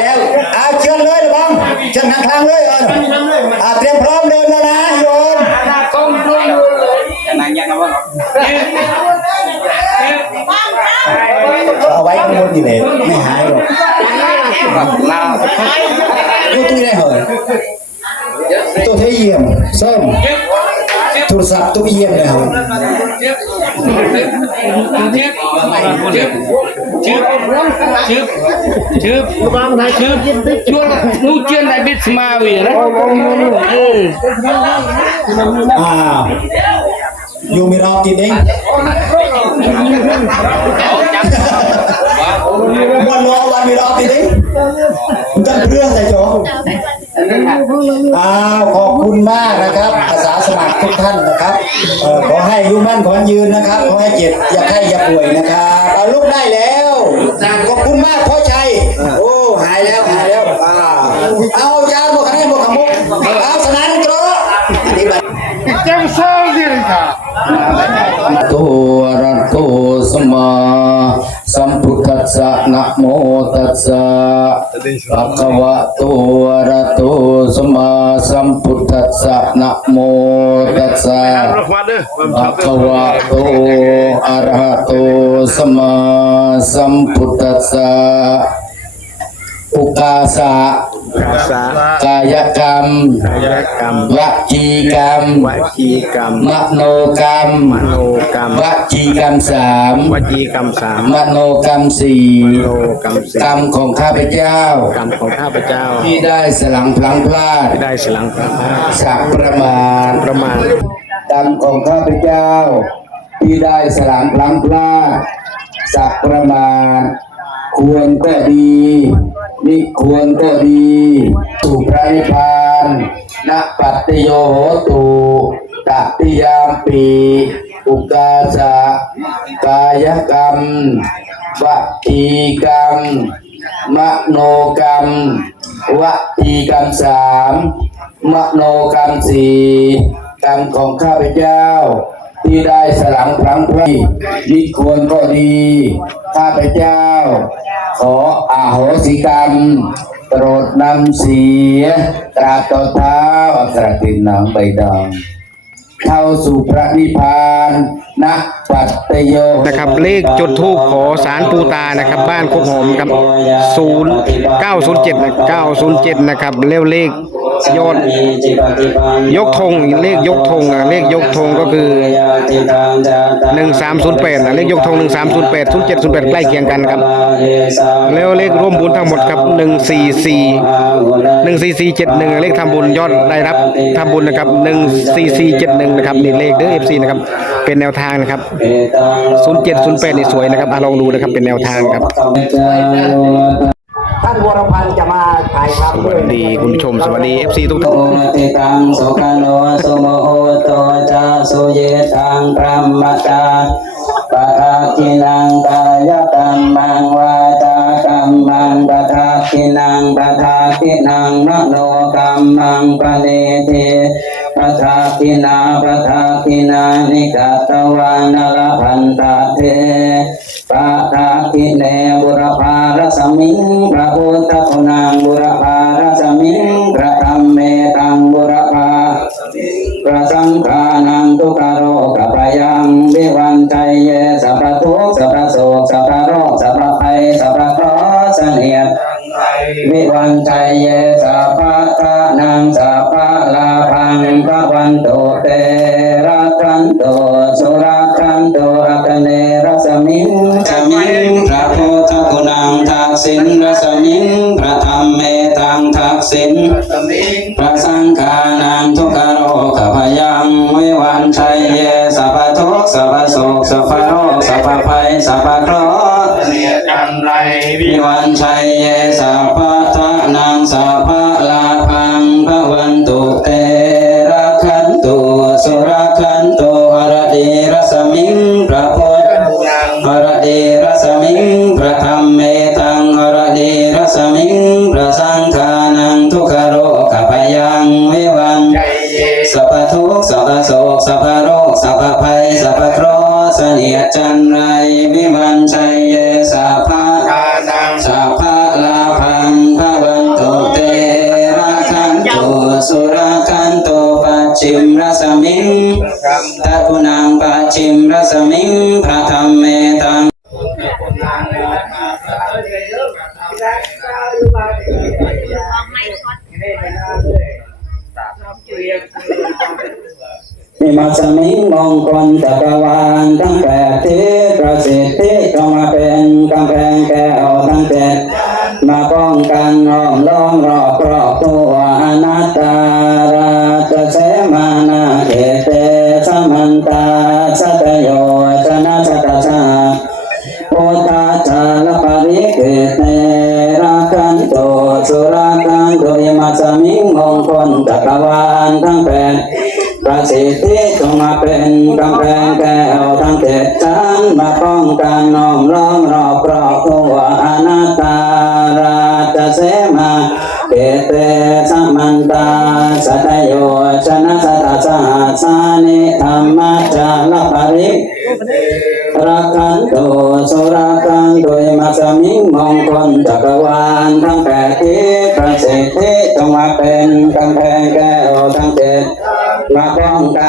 แล้วอาเชิญเลยระวังเชิญทางทางเลยเอออาเตรียมพร้อมเดินแล้วนะโยนนางยันนะว่าเอาไว้ข้างบนอยู่เลยไม่หายหรอกดูตู้ได้เหรอตู้เทียมส้ม โทรศัพท์ตู้เยี่ยมเลยเหรอชื่อชื่อชื่อช่วงนู้เจียนได้บิดสมาวีนะเอออ้าวอยู่มีรอบกินเองวันรอวันมีรอบกินเองจันเรื่องอะไรจ๊อ อ้าวขอบคุณมากนะครับอาสาสมัครทุกท่านนะครับเอ่อขอให้อายุมั่นขอให้ยืนนะครับขอให้เจ็บอย่าไข้อย่าป่วยนะครับเอาลุกได้แล้วขอบคุณมากพ่อชัยโอ้หายแล้วหายแล้วอ่าเอายาบวกคะแนนบวกขมุกเอาสนานกรออันนี้บัตรตัวรัตโตสมาสัมพุทธั สสะนะโมตัสสะภะคะวะโตอะระโตสัมมาสัมพุทธัสสะนะโมตัสสะภะคะวะโตอะระโตสัมมาสัมพุทธัสสะอุกาสะ สากายกรรมกายกรรมวจีกรรมวจีกรรม มโนกรรมมโนกรรมวจีกรรมสามวจีกรรมสามมโนกรรมสี่มโนกรรมสี่กรรมของข้าพเจ้า กรรมของข้าพเจ้า ที่ได้สลังพลังพลาดได้สลังพระพาสักประมาณประมาณกรรมของข้าพเจ้า ที่ได้สลังพลังพลาดสักประมาณควรก็ดี มิควรก็ดีสู่พระนิพพานณปัตติโยโหตุตติยามปีอุกาสะกายกรรมวจีกรรมมโนกรรมวจีกรรมสามมโนกรรมสี่กรรมของข้าพเจ้า ที่ได้สลังพลังพรีมิควรก็ดี ข้าพเจ้า ขออาโหสิกรรมโปรดนำเสีย ตราต่อเท้าอัครตินนางใบดองเข้าสู่พระนิพพานณปัตตโยนะครับเลขจุดทูปขอสารปูตานะครับ บ้านโคกหอมครับศูนย์เก้าศูนย์เจ็ดเก้าศูนย์เจ็ดนะครับเลขเลข ยอดยกธงเลขยกธงนะเลขยกธงก็คือหนึ่งสามศูนย์แปดนะเลขยกธงหนึ่งสามศูนย์แปดศูนย์เจ็ดศูนย์แปดใกล้เคียงกันครับ แล้วเลขร่วมบุญทั้งหมดครับหนึ่งสี่สี่หนึ่งสี่สี่เจ็ดหนึ่งเลขทำบุญยอดได้รับทำบุญนะครับหนึ่งสี่สี่เจ็ดหนึ่งนะครับนี่เลขเด้อเอฟซีนะครับเป็นแนวทางนะครับศูนย์เจ็ดศูนย์แปดนี่สวยนะครับอลองดูนะครับเป็นแนวทางครับานวรพันธ์จะมาถ่ายทำสวัสดีคุณผู้ชมสวัสดีเอฟซีทุกท่านโอติตังสุขโนสุโมโหโตจาสุเยทังพระมจาปะทาคินังกายกรรมังวาจากรรมังปะทาคินังปะทาคินังมโนกรรมังปะเนเทปะทาคินาปะทาคินานิกาตวานลพันตะเทปะทาคิเนบุรพารสมิง สุราคันโตอัคเนรัสมิงสมิงพระพุทธคุณังทักษิณรัสมิงพระธรรมเมตังทักษิณพระสังฆานังทุกขโรคพยังวิวันชัยเยสัพพทุกข์สัพพโศกสัพพโรคสัพพภัยสัพพเคราะห์วิวันชัยเยสัพพทานังสัพพลาพั สัพพทุกสัพพโศกสัพพโรคสัพพภัยสัพพเคราะห์เสนียจันไรวิมันชัย สมิงมงคลจักรวาลทั้งแปดทิศประสิทธิจงมาเป็นกำแพงแก้วทั้งเจ็ดมาป้องกันล้อมล้อมรอบ ประสิทธิจงมาเป็นกำแพงแก้วทั้งเจ็ดชั้นมาป้องกันน้อมล้อมรอบรอบครัวอนัตตาราชเสมาเกเตสัมมันตาสัตโยชนะสัตสหัสสานิธรรมจารปริรักขันโตสุรักันโตมัสมิงมงคลจักรวาลทั้งแปดทิศประสิทธิจงมาเป็นกำแพงแก้ว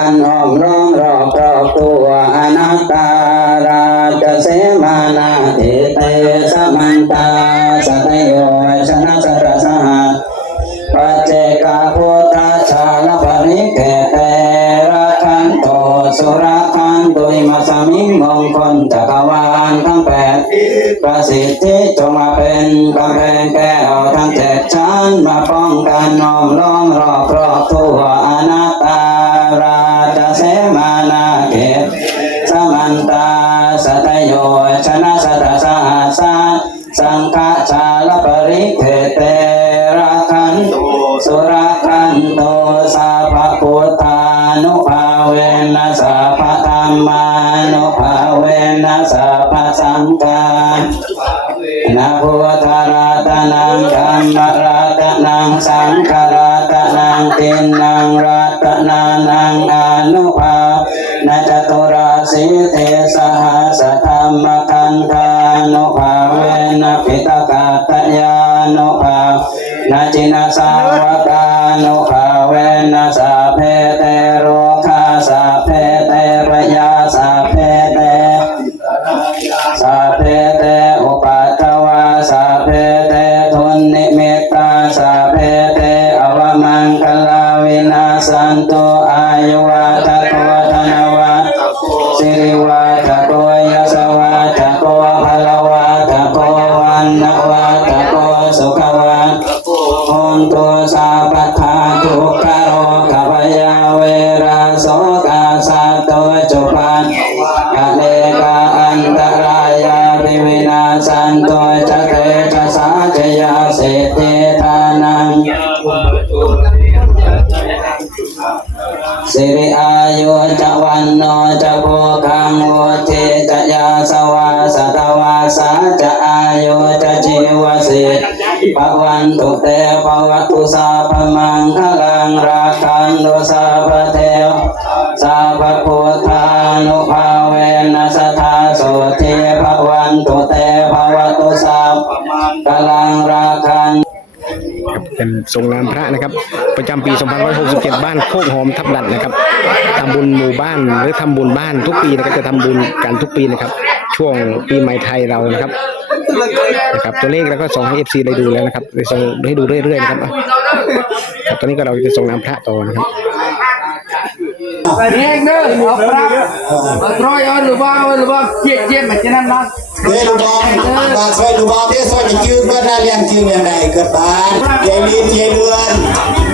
ป้องกันห้อมล้อมรอบครอบตัวอนัตตาราชเสมานาเทเตสมันตาสัตโยชนะสัตสหัสปัจเจกาพุทธชาลปริเกเตระคันโตสุรคันตุยมัสมิมงคลจักรวาลทั้งแปดประสิทธิจงมาเป็นกำแพงแก้วทั้งเจ็ดชั้นมาป้องกันน้อมล้อมรอบครอบตัวอนัตตา นังธรรมรัตนังสังฆรัตนังตินังรัตนานังอนุภา สิริอายุจวันโนจโภคังโวเทจยาสวาสตวาสาจะอายุจะจีวสิปวันตุเตปวัตุสาพมังคลังราคันโดสาพเทวสัพพุ ครันทรงนามพระนะครับ ประจำปี 2567 บ้านโคกหอมทับดัดนะครับทำบุญหมู่บ้านหรือทำบุญบ้านทุกปีนะครับจะทำบุญกันทุกปีนะครับ ช่วงปีใหม่ไทยเรานะครับนะครับตัวเลขแล้วก็ส่งให้ FC ได้ดูแล้วนะครับได้ส่งให้ดูเรื่อยๆนะครับครับตอนนี้ก็เราจะส่งนามพระต่อนะครับนี่เด้อเอาปรับเอาตรอยเอาหรือว่าเอาหรือว่าเจี๊ยบเจี๊ยบแบบนั้นนะ เดี๋ยวลูกบอลมาช่วยลูกบอลเดี๋ยวช่วยจะยืมเพื่อนได้เลี้ยงยืมยังไงเกิดบ้านยายลีนยายเรือน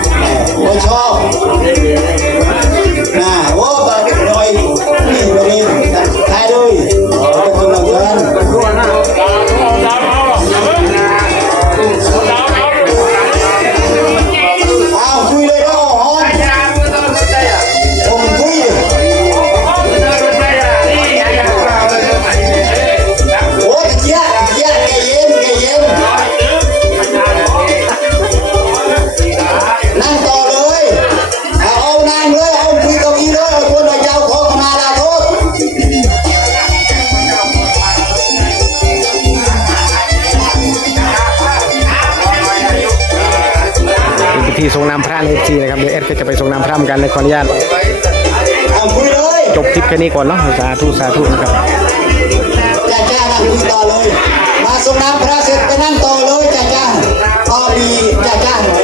ที่ทรงน้ำพระในเอฟซีนะครับเดี๋ยวเอสก็จะไปทรงน้ำพระเหมือนกันในขออนุญาตจบคลิปแค่นี้ก่อนเนาะสาธุสาธุนะครับจ้าจ้านั่งต่อเลยมาทรงน้ำพระเสร็จไปนั่งต่อเลยจ้าจ้าก็มีจ้าจ้าหน่อย